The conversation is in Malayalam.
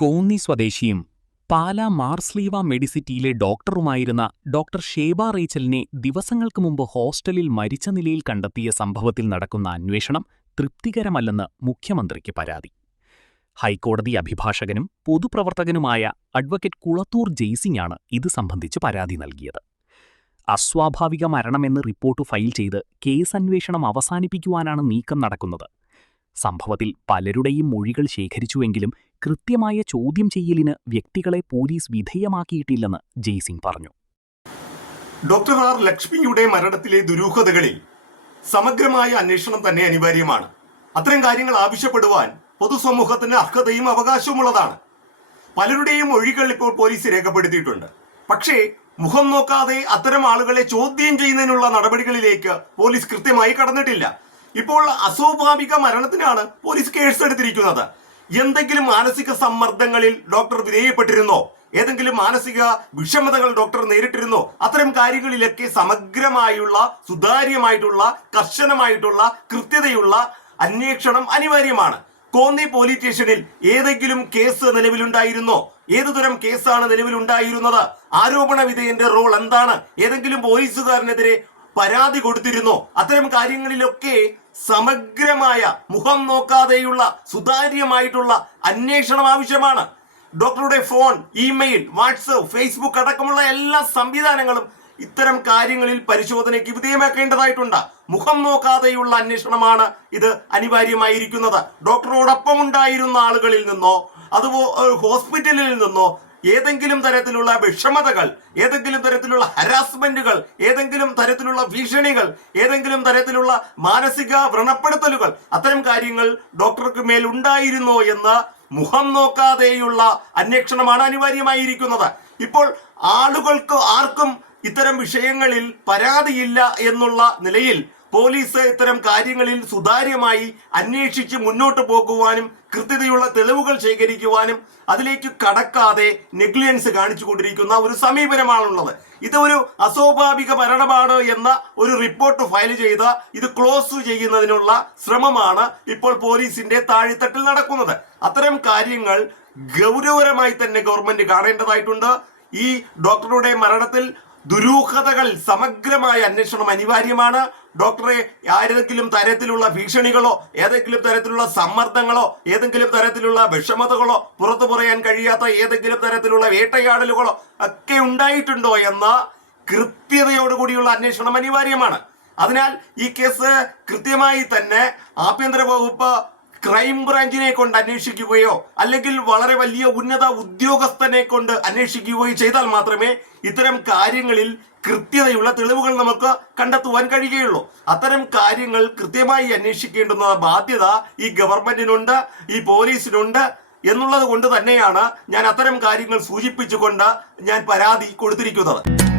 കോന്നി സ്വദേശിയും പാലാ മാർസ്ലീവ മെഡിസിറ്റിയിലെ ഡോക്ടറുമായിരുന്ന ഡോക്ടർ ഷേബ റേച്ചലിനെ ദിവസങ്ങൾക്ക് മുമ്പ് ഹോസ്റ്റലിൽ മരിച്ച നിലയിൽ കണ്ടെത്തിയ സംഭവത്തിൽ നടക്കുന്ന അന്വേഷണം തൃപ്തികരമല്ലെന്ന് മുഖ്യമന്ത്രിക്ക് പരാതി. ഹൈക്കോടതി അഭിഭാഷകനും പൊതുപ്രവർത്തകനുമായ അഡ്വക്കേറ്റ് കുളത്തൂർ ജെയ്സിംഗാണ് ഇത് സംബന്ധിച്ച് പരാതി നൽകിയത്. അസ്വാഭാവിക മരണമെന്ന് റിപ്പോർട്ട് ഫയൽ ചെയ്ത് കേസന്വേഷണം അവസാനിപ്പിക്കുവാനാണ് നീക്കം നടക്കുന്നത്. സംഭവത്തിൽ പലരുടെയും മൊഴികൾ ശേഖരിച്ചുവെങ്കിലും കൃത്യമായ ചോദ്യം ചെയ്യലിന് വ്യക്തികളെ പോലീസ് വിധേയമാക്കിയിട്ടില്ലെന്ന് ജെയ്സിംഗ് പറഞ്ഞു. ഡോക്ടർ ആർ ലക്ഷ്മിയുടെ മരണത്തിലെ ദുരൂഹതകളിൽ സമഗ്രമായ അന്വേഷണം തന്നെ അനിവാര്യമാണ്. അത്തരം കാര്യങ്ങൾ ആവശ്യപ്പെടുവാൻ പൊതുസമൂഹത്തിന് അർഹതയും അവകാശവുമുള്ളതാണ്. പലരുടെയും മൊഴികൾ ഇപ്പോൾ പോലീസ് രേഖപ്പെടുത്തിയിട്ടുണ്ട്. പക്ഷേ മുഖം നോക്കാതെ അത്തരം ആളുകളെ ചോദ്യം ചെയ്യുന്നതിനുള്ള നടപടികളിലേക്ക് പോലീസ് കൃത്യമായി കടന്നിട്ടില്ല. ഇപ്പോൾ അസ്വാഭാവിക മരണത്തിനാണ് പോലീസ് കേസെടുത്തിരിക്കുന്നത്. എന്തെങ്കിലും മാനസിക സമ്മർദ്ദങ്ങളിൽ ഡോക്ടർ വിധേയപ്പെട്ടിരുന്നോ? ഏതെങ്കിലും മാനസിക വിഷമതകൾ ഡോക്ടർ നേരിട്ടിരുന്നോ? അത്തരം കാര്യങ്ങളിലൊക്കെ സമഗ്രമായുള്ള, സുതാര്യമായിട്ടുള്ള, കർശനമായിട്ടുള്ള, കൃത്യതയുള്ള അന്വേഷണം അനിവാര്യമാണ്. കോന്നി പോലീസ് സ്റ്റേഷനിൽ ഏതെങ്കിലും കേസ് നിലവിലുണ്ടായിരുന്നോ? ഏതുതരം കേസാണ് നിലവിലുണ്ടായിരുന്നത്? ആരോപണ വിധേയന്റെ റോൾ എന്താണ്? ഏതെങ്കിലും പോലീസുകാരനെതിരെ പരാതി കൊടുത്തിരുന്നോ? അത്തരം കാര്യങ്ങളിലൊക്കെ സമഗ്രമായ, മുഖം നോക്കാതെയുള്ള, സുതാര്യമായിട്ടുള്ള അന്വേഷണം ആവശ്യമാണ്. ഡോക്ടറുടെ ഫോൺ, ഇമെയിൽ, വാട്സ്ആപ്പ്, ഫേസ്ബുക്ക് അടക്കമുള്ള എല്ലാ സംവിധാനങ്ങളും ഇത്തരം കാര്യങ്ങളിൽ പരിശോധനയ്ക്ക് വിധേയമാക്കേണ്ടതായിട്ടുണ്ട്. മുഖം നോക്കാതെയുള്ള അന്വേഷണമാണ് ഇത് അനിവാര്യമായിരിക്കുന്നത്. ഡോക്ടറോടൊപ്പം ഉണ്ടായിരുന്ന ആളുകളിൽ നിന്നോ അതുപോലെ ഹോസ്പിറ്റലിൽ നിന്നോ ഏതെങ്കിലും തരത്തിലുള്ള വിഷമതകൾ, ഏതെങ്കിലും തരത്തിലുള്ള ഹരാസ്മെന്റുകൾ, ഏതെങ്കിലും തരത്തിലുള്ള ഭീഷണികൾ, ഏതെങ്കിലും തരത്തിലുള്ള മാനസിക വ്രണപ്പെടുത്തലുകൾ, അത്തരം കാര്യങ്ങൾ ഡോക്ടർക്ക് മേൽ ഉണ്ടായിരുന്നോ എന്ന് മുഖം നോക്കാതെയുള്ള അന്വേഷണമാണ് അനിവാര്യമായിരിക്കുന്നത്. ഇപ്പോൾ ആളുകൾക്ക് ആർക്കും ഇത്തരം വിഷയങ്ങളിൽ പരാതിയില്ല എന്നുള്ള നിലയിൽ പോലീസ് ഇത്തരം കാര്യങ്ങളിൽ സുതാര്യമായി അന്വേഷിച്ച് മുന്നോട്ട് പോകുവാനും കൃത്യതയുള്ള തെളിവുകൾ ശേഖരിക്കുവാനും അതിലേക്ക് കടക്കാതെ നെഗ്ലിജൻസ് കാണിച്ചുകൊണ്ടിരിക്കുന്ന ഒരു സമീപനമാണുള്ളത്. ഇത് ഒരു അസ്വാഭാവിക മരണമാണ് എന്ന ഒരു റിപ്പോർട്ട് ഫയൽ ചെയ്ത് ഇത് ക്ലോസ് ചെയ്യുന്നതിനുള്ള ശ്രമമാണ് ഇപ്പോൾ പോലീസിന്റെ താഴെത്തട്ടിൽ നടക്കുന്നത്. അത്തരം കാര്യങ്ങൾ ഗൗരവകരമായി തന്നെ ഗവൺമെന്റ് കാണേണ്ടതായിട്ടുണ്ട്. ഈ ഡോക്ടറുടെ മരണത്തിൽ ദുരൂഹതകൾ സമഗ്രമായ അന്വേഷണം അനിവാര്യമാണ്. ഡോക്ടറെ ഏതെങ്കിലും തരത്തിലുള്ള ഭീഷണികളോ, ഏതെങ്കിലും തരത്തിലുള്ള സമ്മർദ്ദങ്ങളോ, ഏതെങ്കിലും തരത്തിലുള്ള വിഷമതകളോ, പുറത്തു പറയാൻ കഴിയാത്ത ഏതെങ്കിലും തരത്തിലുള്ള വേട്ടയാടലുകളോ ഒക്കെ ഉണ്ടായിട്ടുണ്ടോ എന്ന കൃത്യതയോടുകൂടിയുള്ള അന്വേഷണം അനിവാര്യമാണ്. അതിനാൽ ഈ കേസ് കൃത്യമായി തന്നെ ആഭ്യന്തര വകുപ്പ് ക്രൈംബ്രാഞ്ചിനെ കൊണ്ട് അന്വേഷിക്കുകയോ അല്ലെങ്കിൽ വളരെ വലിയ ഉന്നത ഉദ്യോഗസ്ഥനെ കൊണ്ട് അന്വേഷിക്കുകയോ ചെയ്താൽ മാത്രമേ ഇത്തരം കാര്യങ്ങളിൽ കൃത്യതയുള്ള തെളിവുകൾ നമുക്ക് കണ്ടെത്തുവാൻ കഴിയുകയുള്ളൂ. അത്തരം കാര്യങ്ങൾ കൃത്യമായി അന്വേഷിക്കേണ്ടുന്ന ബാധ്യത ഈ ഗവൺമെന്റിനുണ്ട്, ഈ പോലീസിനുണ്ട് എന്നുള്ളത് കൊണ്ട് തന്നെയാണ് ഞാൻ അത്തരം കാര്യങ്ങൾ സൂചിപ്പിച്ചുകൊണ്ട് ഞാൻ പരാതി കൊടുത്തിരിക്കുന്നത്.